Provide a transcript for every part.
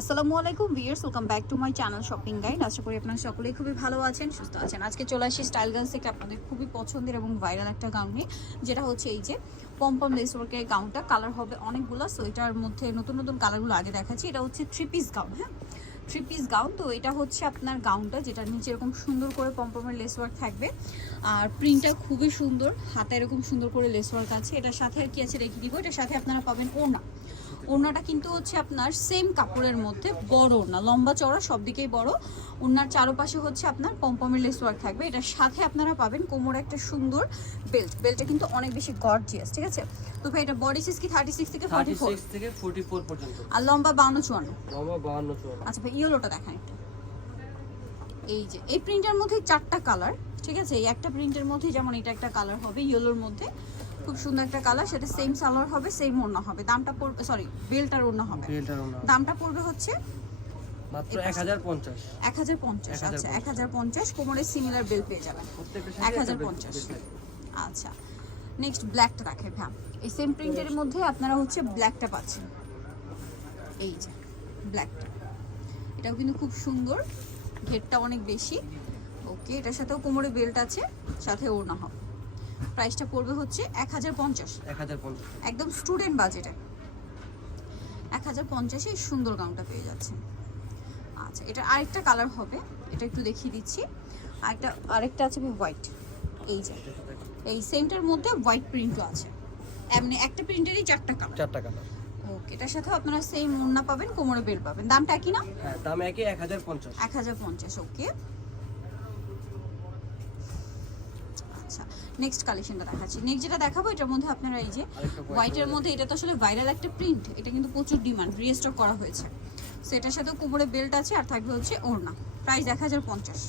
আসসালামু আলাইকুম viewers, welcome back to my channel shopping guide. আশা করি আপনারা সকলেই খুবই ভালো আছেন, সুস্থ আছেন। আজকে চলে আসি স্টাইল গার্লস থেকে আপনাদের খুবই পছন্দের এবং ভাইরাল একটা গাউন নিয়ে, যেটা হচ্ছে এই যে পমপম লেস ওয়ার্কের গাউনটা। কালার হবে অনেকগুলো, সো এটার মধ্যে নতুন নতুন কালারগুলো আগে দেখাচ্ছি। এটা হচ্ছে 3 পিস গাউন, হ্যাঁ 3 পিস গাউন। তো এটা হচ্ছে আপনার গাউনটা, যেটা নিচে এরকম সুন্দর করে পমপমের লেস ওয়ার্ক থাকবে, আর প্রিন্টটা খুবই সুন্দর, হাতে এরকম সুন্দর করে লেস ওয়ার্ক আছে। এটার সাথে আর কি আছে রেখে দিব। এটার সাথে আপনারা পাবেন ওড়না। ওড়নাটা কিন্তু হচ্ছে আপনার সেম কাপড়ের মধ্যে বড় ওড়না, লম্বা চওড়া সব দিকেই বড়। ওড়নার চারপাশে হচ্ছে আপনার পমপমের লেস ওয়ার্ক থাকবে। এটার সাথে আপনারা পাবেন কোমরে একটা সুন্দর বেল্ট। বেল্টটা কিন্তু অনেক বেশি গর্জিয়াস, ঠিক আছে? তো ভাই এটা বডি সাইজ কি 36 থেকে 44 পর্যন্ত, আর লম্বা 52 54? লম্বা 52 54। আচ্ছা ভাই ইয়েলোটা দেখান একটু। এই যে এই প্রিন্টের মধ্যে 4টা কালার, ঠিক আছে? এই একটা প্রিন্টের মধ্যে যেমন এটা একটা কালার হবে ইয়েলোর মধ্যে, খুব সুন্দর একটা কালার। সেটা সেম সালোয়ার হবে, সেম ওড়না হবে। দামটা পড়বে, সরি বেল্টার ওড়না হবে। দামটা পড়বে হচ্ছে মাত্র 1050। 1050। আচ্ছা 1050, কোমরে সিমিলার বেল পেয়ে যাবেন 1050। আচ্ছা নেক্সট ব্ল্যাকটা রাখে ভাই। এই সেম প্রিন্টের মধ্যে আপনারা হচ্ছে ব্ল্যাকটা পাচ্ছেন, এই যে ব্ল্যাকটা। এটাও কিন্তু খুব সুন্দর, ঘেরটা অনেক বেশি। ওকে, এটার সাথেও কোমরে বেল্ট আছে, সাথে ওড়না হবে। প্রাইসটা পড়বে হচ্ছে 1050। একদম স্টুডেন্ট বাজেটে 1050 এই সুন্দর গাউনটা পেয়ে যাচ্ছেন। আচ্ছা এটা আরেকটা কালার হবে, এটা একটু দেখিয়ে দিচ্ছি। আরেকটা আছে হোয়াইট, এই যে এই সেমটার মধ্যে হোয়াইট প্রিন্টও আছে। এমনি একটা প্রিন্টেরই 4টা কালার। ওকে, এটার সাথে আপনারা সেম ওড়না পাবেন, কোমরে বেল্ট পাবেন। দামটা একই না? হ্যাঁ দাম একই, 1050। ওকে আচ্ছা নেক্সট কালেকশনটা দেখাচ্ছি। নেক্সট যেটা দেখাবো এটার মধ্যে আপনারা এই যে হোয়াইটের মধ্যে, এটা তো আসলে ভাইরাল একটা প্রিন্ট, এটা কিন্তু প্রচুর ডিমান্ড, রিস্টক করা হয়েছে। সো এটার সাথে কোমরে বেল্ট আছে, আর থাকবে হচ্ছে ওড়না। প্রাইস 1050।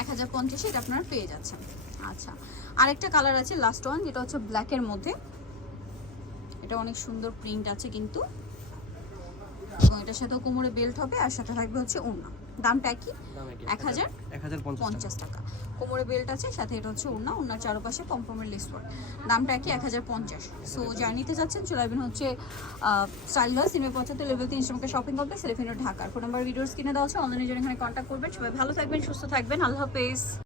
1050 এটা আপনারা পেয়ে যাচ্ছেন। আচ্ছা আরেকটা কালার আছে লাস্ট ওয়ান, যেটা হচ্ছে ব্ল্যাকের মধ্যে। এটা অনেক সুন্দর প্রিন্ট আছে কিন্তু, এবং এটার সাথে কোমরে বেল্ট হবে, আর সাথে থাকবে হচ্ছে ওড়না। দামটা কি? 1050 টাকা। কোমরে বেল্ট আছে, সাথে এটা হচ্ছে ওড়না, ওড়নার চারপাশে পমপমের লেস ওয়ার্ক। দামটা কি? 1050। সো যারা নিতে যাচ্ছেন চলে আসবেন হচ্ছে স্টাইল গার্লস, সিনেমা 75 লেভেল 3 ইসলামকে shopping complex, elephant road, Dhaka. Phone number ভিডিওর স্ক্রিনে দেওয়া আছে, অনলাইনে জন্য এখানে কন্ট্যাক্ট করবেন। সবাই ভালো থাকবেন, সুস্থ থাকবেন, আল্লাহ হাফেজ।